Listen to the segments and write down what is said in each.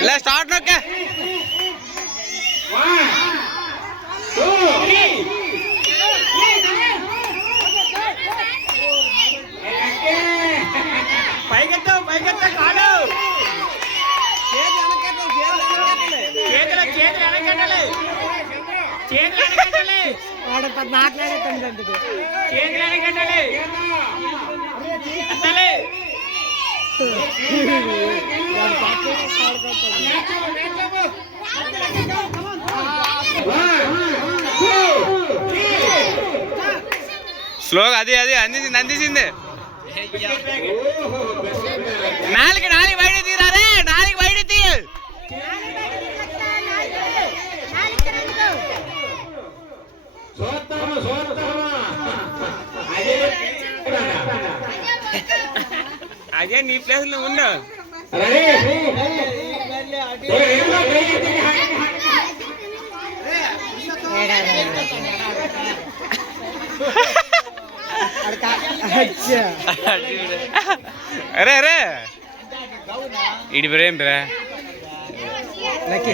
లే స్టార్ట్ నొక్కే పైకెత్తావు కాడు చేతులు వెనకెట్టాలి మాట్లాడేటండి చేతులు వెనకెట్టాలి అంతలే స్లోగా అది అందించింది నాలుగు బయట తీరారే నాలుగు బయట తీ అదే నీ ప్లేస్ లో ఉండు అరే ఇడి బ్రేం బ్రా లక్కీ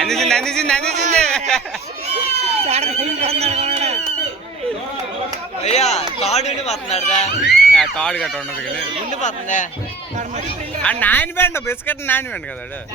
అందించింది అయ్యా తాడు ఉండి పోతున్నాడు తాడు గట్ట ఉండదు కదా ఉండి పోతుందా నాయన బిస్కెట్ నాయన కదా